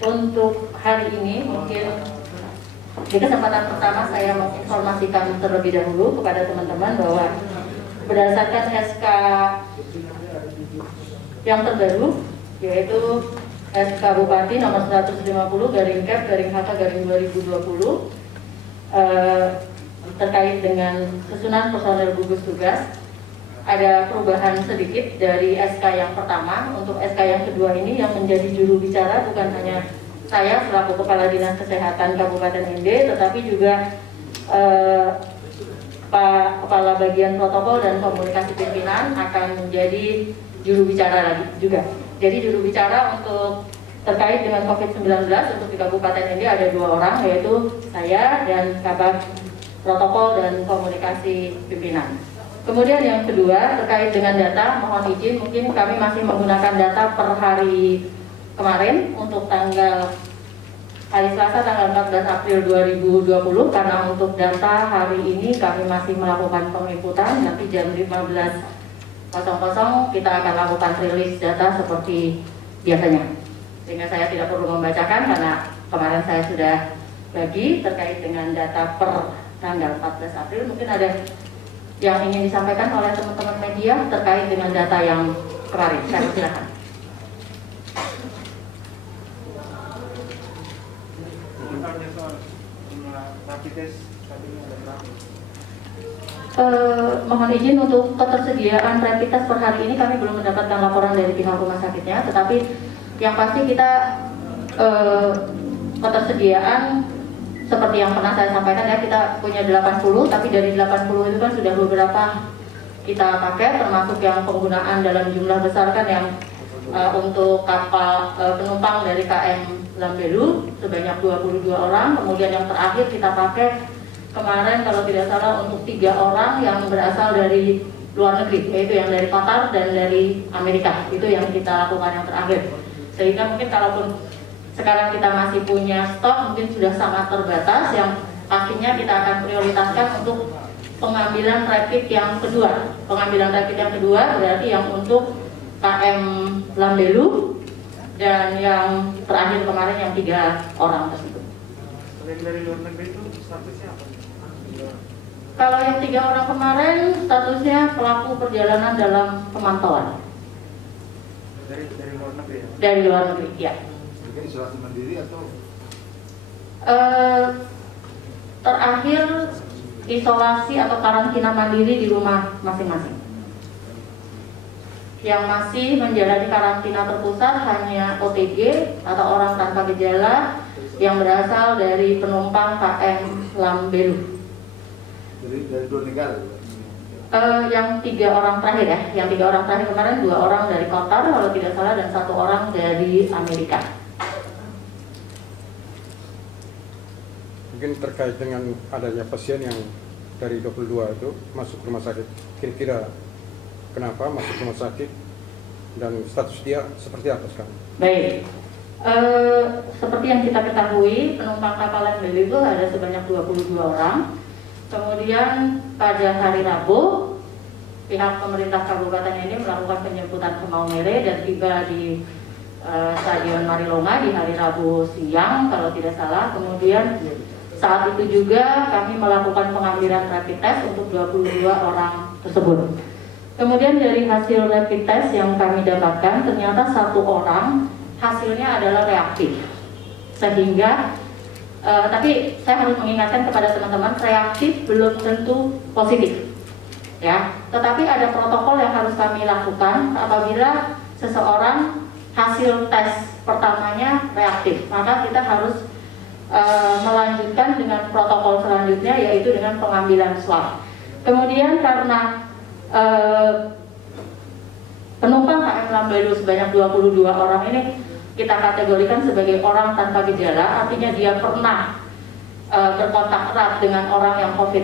Untuk hari ini mungkin di kesempatan pertama saya menginformasikan terlebih dahulu kepada teman-teman bahwa berdasarkan SK yang terbaru, yaitu SK Bupati nomor 150/Cap/HK/2020 terkait dengan susunan personel gugus tugas, ada perubahan sedikit dari SK yang pertama. Untuk SK yang kedua ini yang menjadi juru bicara bukan hanya saya selaku Kepala Dinas Kesehatan Kabupaten ND, tetapi juga Pak Kepala Bagian Protokol dan Komunikasi Pimpinan akan menjadi juru bicara lagi juga. Jadi juru bicara untuk terkait dengan COVID-19 untuk di Kabupaten ND ada 2 orang, yaitu saya dan Kabag Protokol dan Komunikasi Pimpinan. Kemudian yang kedua terkait dengan data, mohon izin mungkin kami masih menggunakan data per hari kemarin untuk tanggal hari Selasa tanggal 14 April 2020, karena untuk data hari ini kami masih melakukan penginputan. Nanti jam 15.00 kita akan lakukan rilis data seperti biasanya, sehingga saya tidak perlu membacakan karena kemarin saya sudah bagi terkait dengan data per tanggal 14 April. Mungkin ada yang ingin disampaikan oleh teman-teman media terkait dengan data yang kemarin. Saya silakan. Mohon izin untuk ketersediaan rapid test per hari ini kami belum mendapatkan laporan dari pihak rumah sakitnya, tetapi yang pasti kita ketersediaan seperti yang pernah saya sampaikan ya, kita punya 80, tapi dari 80 itu kan sudah beberapa kita pakai, termasuk yang penggunaan dalam jumlah besar kan yang untuk kapal penumpang dari KM Lambelu sebanyak 22 orang. Kemudian yang terakhir kita pakai kemarin kalau tidak salah untuk 3 orang yang berasal dari luar negeri, yaitu yang dari Qatar dan dari Amerika. Itu yang kita lakukan yang terakhir. Sehingga mungkin kalaupun sekarang kita masih punya stok mungkin sudah sangat terbatas, yang pastinya kita akan prioritaskan untuk pengambilan rapid yang kedua. Pengambilan rapid yang kedua berarti yang untuk KM Lambelu dan yang terakhir kemarin yang 3 orang tersebut. Dari luar negeri itu statusnya apa? Kalau yang 3 orang kemarin statusnya pelaku perjalanan dalam pemantauan. Dari luar negeri ya? Dari luar negeri, ya. Mungkin isolasi mandiri atau? Terakhir isolasi atau karantina mandiri di rumah masing-masing. Yang masih menjalani karantina terpusat hanya OTG atau orang tanpa gejala yang berasal dari penumpang KM Lambelu. Dari 2 negara? Yang 3 orang terakhir ya, yang 3 orang terakhir kemarin 2 orang dari Qatar kalau tidak salah dan 1 orang dari Amerika. Mungkin terkait dengan adanya pasien yang dari 22 itu masuk rumah sakit, kira-kira kenapa masuk rumah sakit dan status dia seperti apa sekarang? Baik, seperti yang kita ketahui penumpang kapal Lambelu itu ada sebanyak 22 orang. Kemudian pada hari Rabu pihak pemerintah kabupaten ini melakukan penjemputan ke Maumere dan tiba di Stadion Marilonga di hari Rabu siang kalau tidak salah. Kemudian saat itu juga kami melakukan pengambilan rapid test untuk 22 orang tersebut. Kemudian dari hasil rapid test yang kami dapatkan ternyata 1 orang hasilnya adalah reaktif. Sehingga tapi saya harus mengingatkan kepada teman-teman, reaktif belum tentu positif. Ya, tetapi ada protokol yang harus kami lakukan apabila seseorang hasil tes pertamanya reaktif, maka kita harus melanjutkan dengan protokol selanjutnya, yaitu dengan pengambilan swab. Kemudian karena penumpang KM Lambelu sebanyak 22 orang ini kita kategorikan sebagai orang tanpa gejala, artinya dia pernah berkontak erat dengan orang yang COVID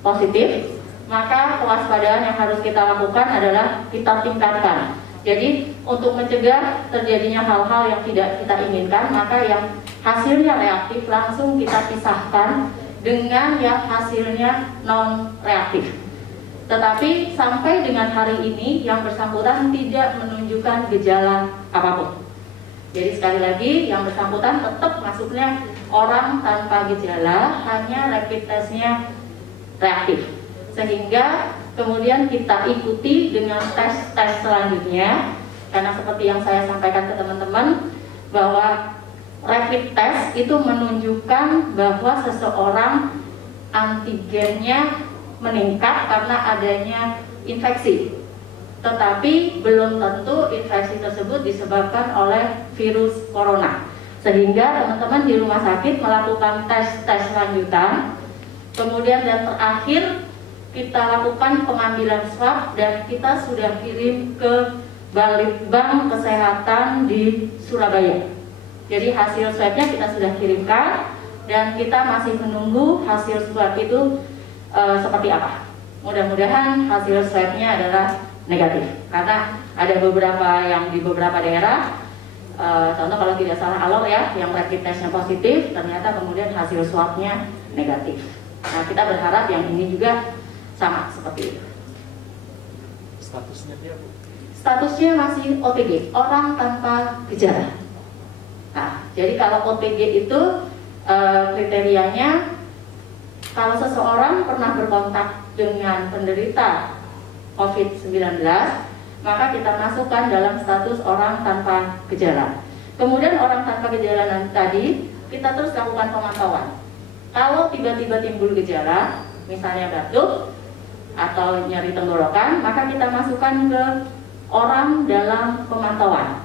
positif, maka kewaspadaan yang harus kita lakukan adalah kita tingkatkan. Jadi untuk mencegah terjadinya hal-hal yang tidak kita inginkan, maka yang hasilnya reaktif langsung kita pisahkan dengan yang hasilnya non reaktif. Tetapi sampai dengan hari ini yang bersangkutan tidak menunjukkan gejala apapun. Jadi sekali lagi yang bersangkutan tetap masuknya orang tanpa gejala, hanya rapid testnya reaktif. Sehingga kemudian kita ikuti dengan tes-tes selanjutnya, karena seperti yang saya sampaikan ke teman-teman bahwa rapid test itu menunjukkan bahwa seseorang antigennya meningkat karena adanya infeksi. Tetapi belum tentu infeksi tersebut disebabkan oleh virus corona. Sehingga teman-teman di rumah sakit melakukan tes-tes lanjutan. Kemudian dan terakhir kita lakukan pengambilan swab dan kita sudah kirim ke Balitbang Kesehatan di Surabaya. Jadi hasil swabnya kita sudah kirimkan dan kita masih menunggu hasil swab itu seperti apa. Mudah-mudahan hasil swabnya adalah negatif, karena ada beberapa yang di beberapa daerah, contoh kalau tidak salah Alor ya, yang rapid testnya positif, ternyata kemudian hasil swabnya negatif. Nah, kita berharap yang ini juga sama seperti itu. Statusnya dia, Bu? Statusnya masih OTG, orang tanpa gejala. Nah, jadi kalau OTG itu kriterianya kalau seseorang pernah berkontak dengan penderita COVID-19, maka kita masukkan dalam status orang tanpa gejala. Kemudian orang tanpa gejala tadi kita terus lakukan pemantauan. Kalau tiba-tiba timbul gejala, misalnya batuk atau nyeri tenggorokan, maka kita masukkan ke orang dalam pemantauan.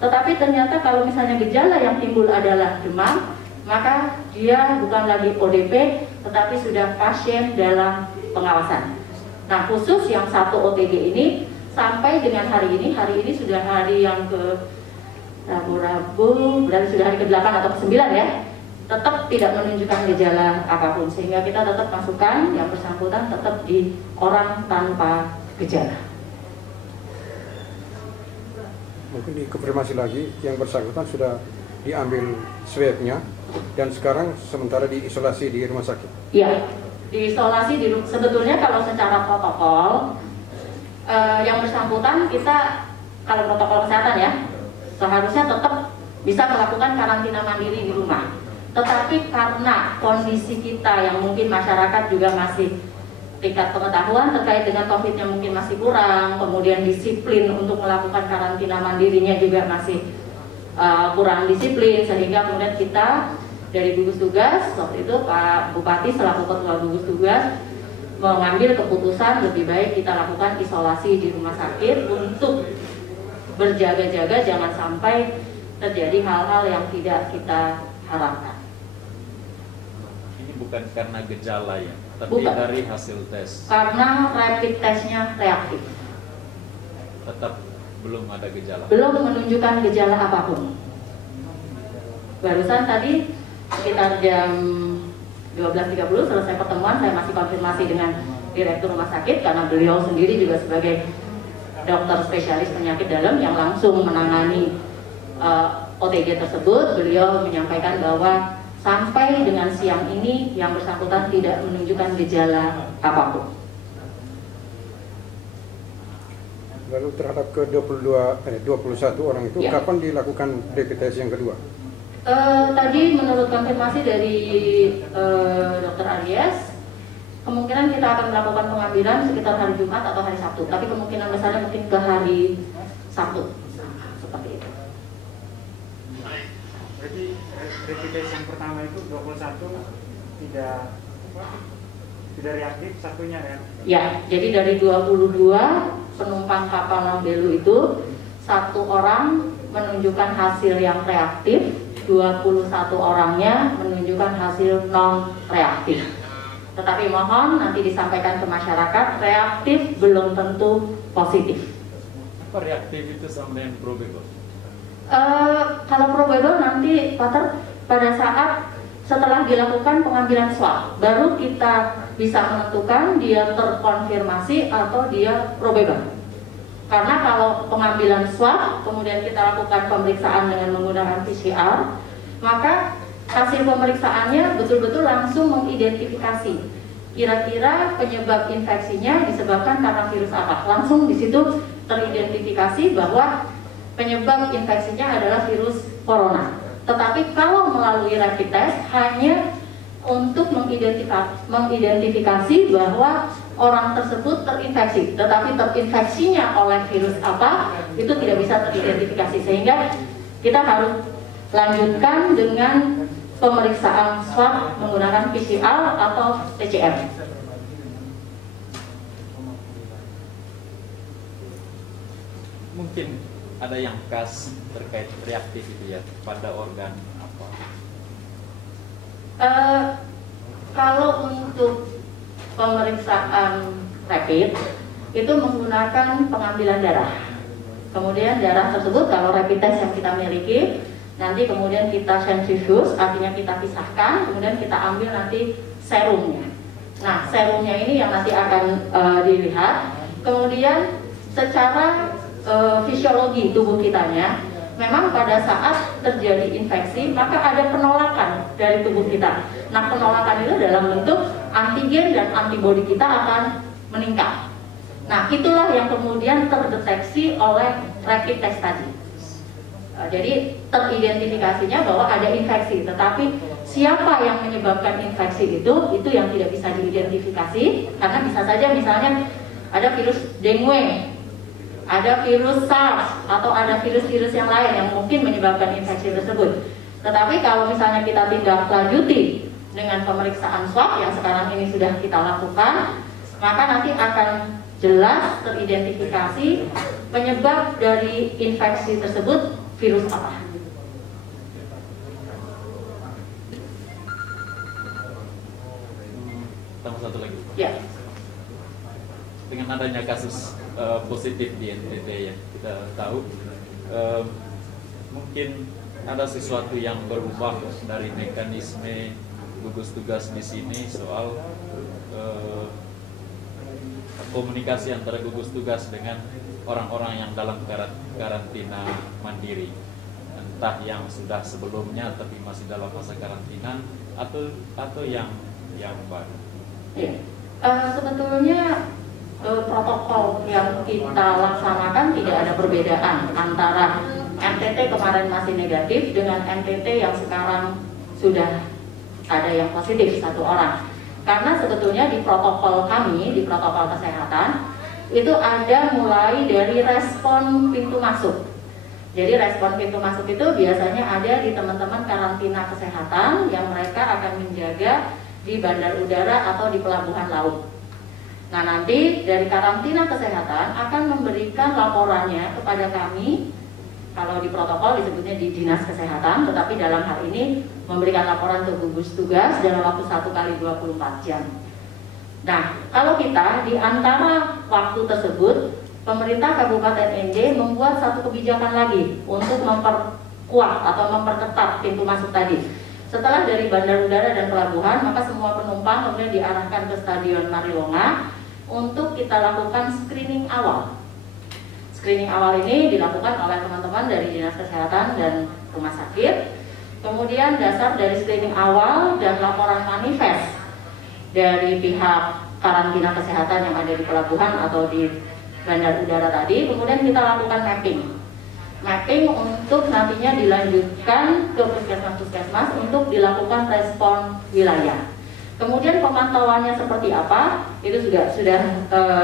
Tetapi ternyata kalau misalnya gejala yang timbul adalah demam, maka dia bukan lagi ODP, tetapi sudah pasien dalam pengawasan. Nah, khusus yang satu OTG ini sampai dengan hari ini sudah hari yang ke Rabu, berarti sudah hari ke-8 atau ke-9 ya, tetap tidak menunjukkan gejala apapun, sehingga kita tetap masukkan yang bersangkutan tetap di orang tanpa gejala. Mungkin dikonfirmasi lagi, yang bersangkutan sudah diambil swabnya dan sekarang sementara diisolasi di rumah sakit. Iya, diisolasi sebetulnya kalau secara protokol yang bersangkutan kita kalau protokol kesehatan ya seharusnya tetap bisa melakukan karantina mandiri di rumah. Tetapi karena kondisi kita yang mungkin masyarakat juga masih tingkat pengetahuan terkait dengan COVID-nya mungkin masih kurang, kemudian disiplin untuk melakukan karantina mandirinya juga masih kurang disiplin, sehingga kemudian kita dari gugus tugas waktu itu Pak Bupati selaku ketua gugus tugas mengambil keputusan lebih baik kita lakukan isolasi di rumah sakit untuk berjaga-jaga jangan sampai terjadi hal-hal yang tidak kita harapkan. Ini bukan karena gejala ya, tapi Bukan. dari hasil tes. Karena rapid testnya reaktif, Tetap belum ada gejala. belum menunjukkan gejala apapun. Barusan tadi sekitar jam 12.30 selesai pertemuan, saya masih konfirmasi dengan Direktur Rumah Sakit karena beliau sendiri juga sebagai dokter spesialis penyakit dalam yang langsung menangani OTG tersebut. Beliau menyampaikan bahwa sampai dengan siang ini yang bersangkutan tidak menunjukkan gejala apapun. Lalu terhadap ke 21 orang itu Ya. kapan dilakukan rapid test yang kedua? Tadi menurut konfirmasi dari Dr. Aries, kemungkinan kita akan melakukan pengambilan sekitar hari Jumat atau hari Sabtu, tapi kemungkinan besarnya mungkin ke hari Sabtu, seperti itu. Berarti rapid test yang pertama itu 21 tidak reaktif, satunya ya? Ya, jadi dari 22 penumpang kapal Nambelu itu, satu orang menunjukkan hasil yang reaktif, 21 orangnya menunjukkan hasil non reaktif. Tetapi mohon nanti disampaikan ke masyarakat, reaktif belum tentu positif. Apa reaktif itu sama dengan probable? Kalau probable nanti Pater pada saat setelah dilakukan pengambilan swab, baru kita bisa menentukan dia terkonfirmasi atau dia probable. Karena kalau pengambilan swab, kemudian kita lakukan pemeriksaan dengan menggunakan PCR, maka hasil pemeriksaannya betul-betul langsung mengidentifikasi kira-kira penyebab infeksinya disebabkan karena virus apa. Langsung di situ teridentifikasi bahwa penyebab infeksinya adalah virus corona. Tetapi kalau melalui rapid test hanya untuk mengidentifikasi bahwa orang tersebut terinfeksi, tetapi terinfeksinya oleh virus apa itu tidak bisa teridentifikasi, sehingga kita harus lanjutkan dengan pemeriksaan swab menggunakan PCR atau PCR. Mungkin ada yang khas terkait reaktif itu ya pada organ apa? Kalau untuk pemeriksaan rapid itu menggunakan pengambilan darah. Kemudian darah tersebut kalau rapid test yang kita miliki nanti kemudian kita sentrifuge, artinya kita pisahkan, kemudian kita ambil nanti serumnya. Nah, serumnya ini yang nanti akan dilihat. Kemudian secara fisiologi tubuh kitanya, memang pada saat terjadi infeksi maka ada penolakan dari tubuh kita. Nah, penolakan itu dalam bentuk antigen dan antibodi kita akan meningkat. Nah, itulah yang kemudian terdeteksi oleh rapid test tadi. Jadi teridentifikasinya bahwa ada infeksi, tetapi siapa yang menyebabkan infeksi itu yang tidak bisa diidentifikasi, karena bisa saja misalnya ada virus dengue, ada virus SARS, atau ada virus-virus yang lain yang mungkin menyebabkan infeksi tersebut. Tetapi kalau misalnya kita tindak lanjuti dengan pemeriksaan swab yang sekarang ini sudah kita lakukan, maka nanti akan jelas teridentifikasi penyebab dari infeksi tersebut virus apa. Tambah satu lagi. Ya. Dengan adanya kasus positif di NTT ya, kita tahu mungkin ada sesuatu yang berubah dari mekanisme gugus tugas di sini soal komunikasi antara gugus tugas dengan orang-orang yang dalam karantina mandiri, entah yang sudah sebelumnya tapi masih dalam masa karantina atau yang baru. Ya. Sebetulnya protokol yang kita laksanakan tidak ada perbedaan antara NTT kemarin masih negatif dengan NTT yang sekarang sudah ada yang positif 1 orang. Karena sebetulnya di protokol kami, di protokol kesehatan itu ada mulai dari respon pintu masuk. Jadi respon pintu masuk itu biasanya ada di teman-teman karantina kesehatan yang mereka akan menjaga di bandar udara atau di pelabuhan laut. Nah, nanti dari karantina kesehatan akan memberikan laporannya kepada kami. Kalau di protokol disebutnya di dinas kesehatan, tetapi dalam hal ini memberikan laporan ke gugus tugas dalam waktu 1 kali 24 jam. Nah, kalau kita di antara waktu tersebut, pemerintah Kabupaten ND membuat satu kebijakan lagi untuk memperkuat atau memperketat pintu masuk tadi. Setelah dari bandar udara dan pelabuhan, maka semua penumpang kemudian diarahkan ke Stadion Marilonga untuk kita lakukan screening awal. Screening awal ini dilakukan oleh teman-teman dari Dinas Kesehatan dan Rumah Sakit. Kemudian dasar dari screening awal dan laporan manifest dari pihak karantina kesehatan yang ada di pelabuhan atau di bandar udara tadi, kemudian kita lakukan mapping untuk nantinya dilanjutkan ke puskesmas-puskesmas untuk dilakukan respon wilayah. Kemudian pemantauannya seperti apa, itu sudah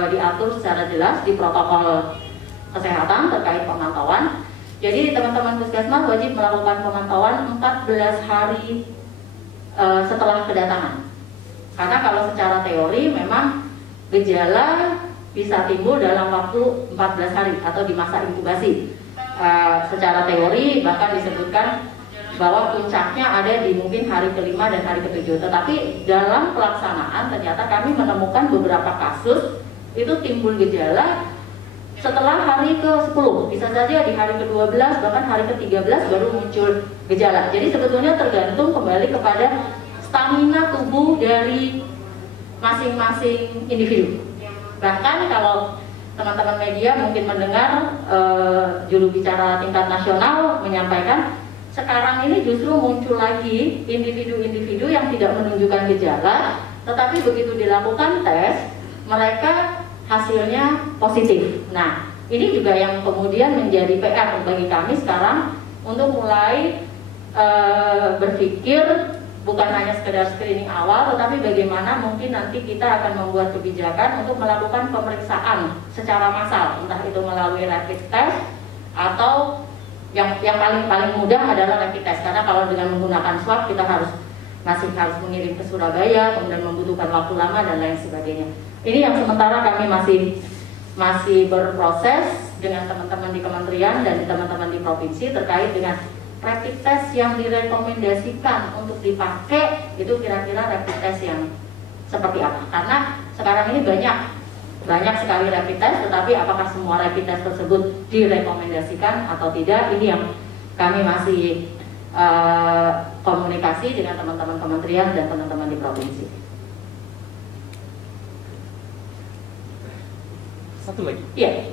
diatur secara jelas di protokol kesehatan terkait pemantauan. Jadi teman-teman puskesmas wajib melakukan pemantauan 14 hari setelah kedatangan. Karena kalau secara teori memang gejala bisa timbul dalam waktu 14 hari atau di masa inkubasi. Secara teori bahkan disebutkan bahwa puncaknya ada di mungkin hari ke-5 dan hari ke-7. Tetapi dalam pelaksanaan ternyata kami menemukan beberapa kasus itu timbul gejala setelah hari ke-10, bisa saja di hari ke-12 bahkan hari ke-13 baru muncul gejala. Jadi sebetulnya tergantung kembali kepada stamina tubuh dari masing-masing individu. Bahkan kalau teman-teman media mungkin mendengar juru bicara tingkat nasional menyampaikan sekarang ini justru muncul lagi individu-individu yang tidak menunjukkan gejala, tetapi begitu dilakukan tes mereka hasilnya positif. Nah, ini juga yang kemudian menjadi PR bagi kami sekarang untuk mulai berpikir bukan hanya sekedar screening awal, tetapi bagaimana mungkin nanti kita akan membuat kebijakan untuk melakukan pemeriksaan secara massal, entah itu melalui rapid test atau yang paling mudah adalah rapid test, karena kalau dengan menggunakan swab kita masih harus mengirim ke Surabaya, kemudian membutuhkan waktu lama dan lain sebagainya. Ini yang sementara kami masih berproses dengan teman-teman di kementerian dan teman-teman di provinsi terkait dengan rapid test yang direkomendasikan untuk dipakai, itu kira-kira rapid test yang seperti apa. Karena sekarang ini banyak sekali rapid test, tetapi apakah semua rapid test tersebut direkomendasikan atau tidak, ini yang kami masih komunikasi dengan teman-teman kementerian dan teman-teman di provinsi. Satu lagi. Iya.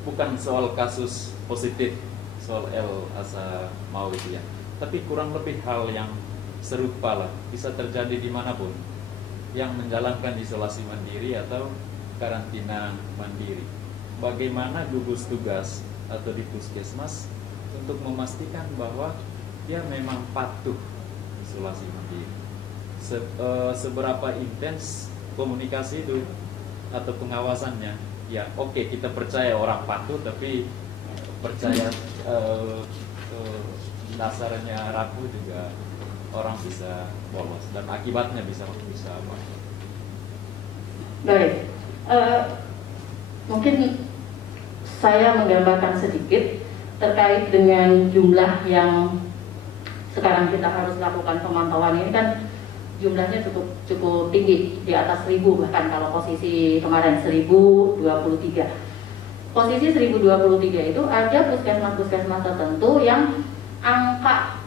Bukan soal kasus positif, soal El Asa mau itu ya, tapi kurang lebih hal yang serupa lah, bisa terjadi dimanapun yang menjalankan isolasi mandiri atau karantina mandiri. Bagaimana gugus tugas atau di puskesmas untuk memastikan bahwa dia memang patuh isolasi mandiri? Seberapa intens komunikasi itu atau pengawasannya? Ya oke, kita percaya orang patuh, tapi percaya dasarnya rapuh juga orang bisa bolos dan akibatnya bisa apa? Baik, mungkin saya menggambarkan sedikit terkait dengan jumlah yang sekarang kita harus lakukan pemantauan ini kan jumlahnya cukup tinggi, di atas 1000 bahkan kalau posisi kemarin 1023. Posisi 1023 itu ada puskesmas-puskesmas tertentu yang angka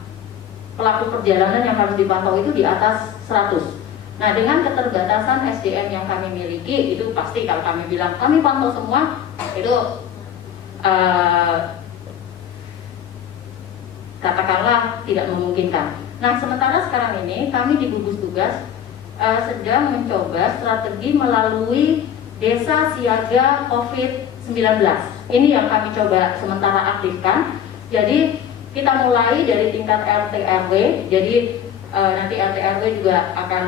pelaku perjalanan yang harus dipantau itu di atas 100. Nah, dengan keterbatasan SDM yang kami miliki, itu pasti kalau kami bilang kami pantau semua, itu katakanlah tidak memungkinkan. Nah, sementara sekarang ini kami di gugus tugas sedang mencoba strategi melalui desa siaga COVID-19. Ini yang kami coba sementara aktifkan. Jadi kita mulai dari tingkat RT RW. Jadi nanti RT RW juga akan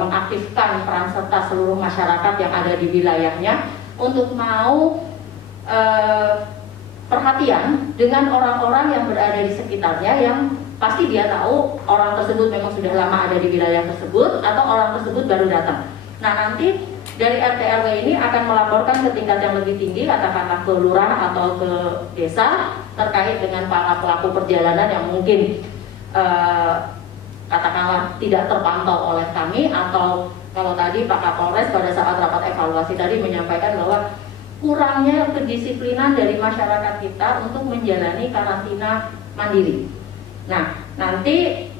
mengaktifkan peran serta seluruh masyarakat yang ada di wilayahnya untuk mau perhatian dengan orang-orang yang berada di sekitarnya, yang pasti dia tahu orang tersebut memang sudah lama ada di wilayah tersebut atau orang tersebut baru datang. Nah, nanti dari RT RW ini akan melaporkan ke tingkat yang lebih tinggi, katakanlah ke lurah atau ke desa, terkait dengan para pelaku perjalanan yang mungkin katakanlah tidak terpantau oleh kami, atau kalau tadi Pak Kapolres pada saat rapat evaluasi tadi menyampaikan bahwa kurangnya kedisiplinan dari masyarakat kita untuk menjalani karantina mandiri. Nah, nanti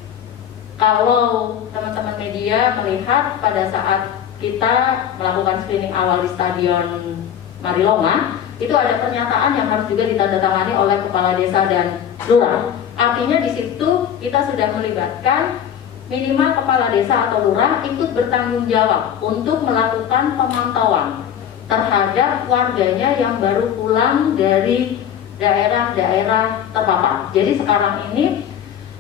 kalau teman-teman media melihat pada saat kita melakukan screening awal di Stadion Marilonga, itu ada pernyataan yang harus juga ditandatangani oleh kepala desa dan lurah. Artinya di situ kita sudah melibatkan minimal kepala desa atau lurah ikut bertanggung jawab untuk melakukan pemantauan terhadap warganya yang baru pulang dari daerah-daerah terpapar. Jadi sekarang ini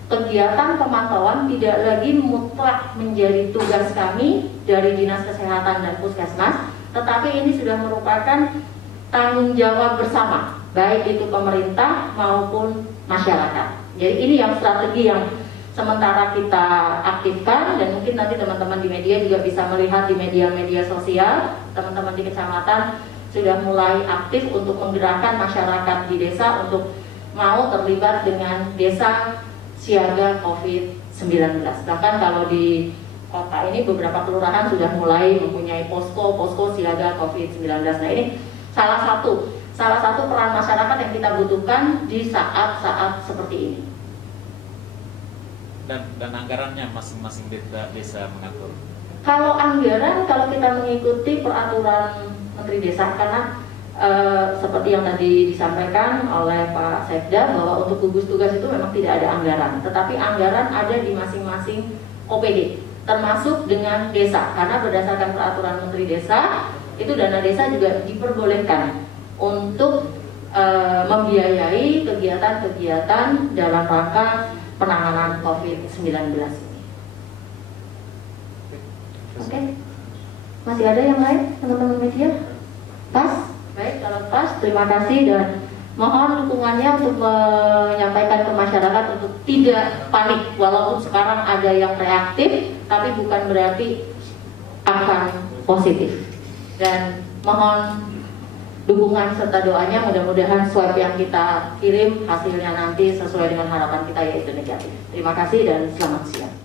kegiatan pemantauan tidak lagi mutlak menjadi tugas kami dari Dinas Kesehatan dan Puskesmas, tetapi ini sudah merupakan tanggung jawab bersama, baik itu pemerintah maupun masyarakat. Jadi ini yang strategi yang sementara kita aktifkan, dan mungkin nanti teman-teman di media juga bisa melihat di media-media sosial, teman-teman di kecamatan sudah mulai aktif untuk menggerakkan masyarakat di desa untuk mau terlibat dengan desa siaga COVID-19. Bahkan kalau di kota ini beberapa kelurahan sudah mulai mempunyai posko siaga COVID-19. Nah, ini salah satu peran masyarakat yang kita butuhkan di saat-saat seperti ini. Dan anggarannya masing-masing desa mengatur. Kalau anggaran, kalau kita mengikuti peraturan Menteri Desa, karena seperti yang tadi disampaikan oleh Pak Sekda bahwa untuk gugus tugas itu memang tidak ada anggaran, tetapi anggaran ada di masing-masing OPD, termasuk dengan desa, karena berdasarkan peraturan Menteri Desa itu dana desa juga diperbolehkan untuk membiayai kegiatan-kegiatan dalam rangka penanganan COVID-19 ini. Oke, masih ada yang lain teman-teman media? Pas? Baik, kalau pas, terima kasih dan mohon dukungannya untuk menyampaikan ke masyarakat untuk tidak panik. Walaupun sekarang ada yang reaktif, tapi bukan berarti akan positif. Dan mohon dukungan serta doanya, mudah-mudahan swab yang kita kirim hasilnya nanti sesuai dengan harapan kita, yaitu negatif. Terima kasih dan selamat siang.